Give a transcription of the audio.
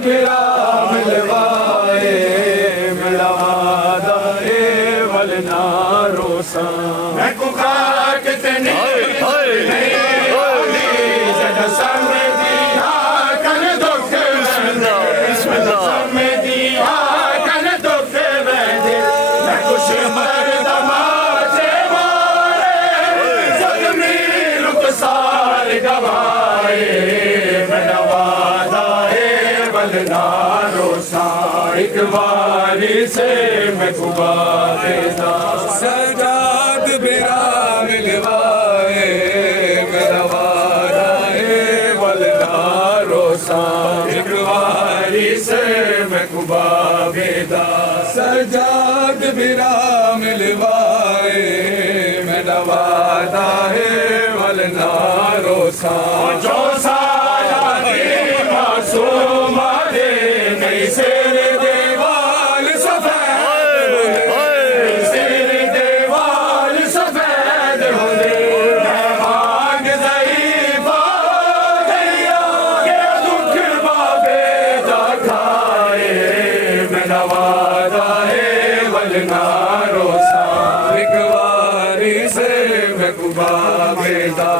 बिरा मिलवाए मिलवादा वलना रोसा मैं को खाक तने एक बारी से मैं खुबा देता सजाद बिरा मिलवाए मेरा वादा है वलना रोसा एक बारी से मैं खुबा देता सजाद बिरा मिलवाए मेरा वादा है वलना रोसा जो साया मासूम दे नहीं से वादा है वलना रोसा एक बारी से मैं खुबा बेदा